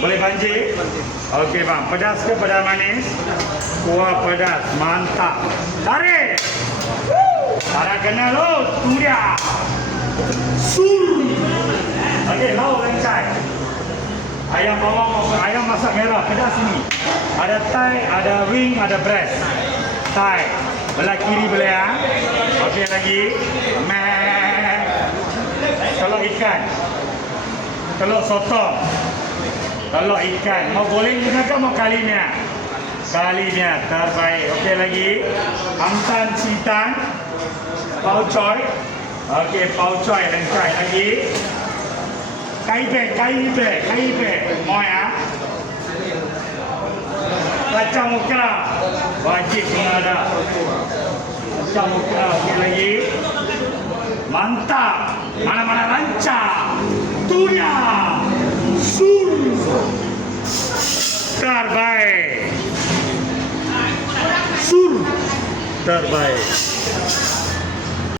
Boleh banjir? Okey bang, pedas ke pedas manis? Kuah pedas, mantap. Tarik! Ada kena lo, tu dia. Sur. Okey, lauk lencai. Ayam bawang, ayam masak merah, pedas ini. Ada thigh, ada wing, ada breast. Thigh. Belah kiri boleh ya. Okey lagi. Meh. Telur ikan. Telur sotong. Telur ikan. Mau goreng juga ke mau kalinya? Kalinya terbaik. Okey lagi. Amtan citan. Pau choy. Okey, pau choy lencai lagi. Kai be. Mau ya? Kacang ukra. Wajib kena ada. Kacang ukra. Okey lagi. Mantap. Mana-mana lancar. Tu dia. Sur. Terbaik. Sur. Terbaik.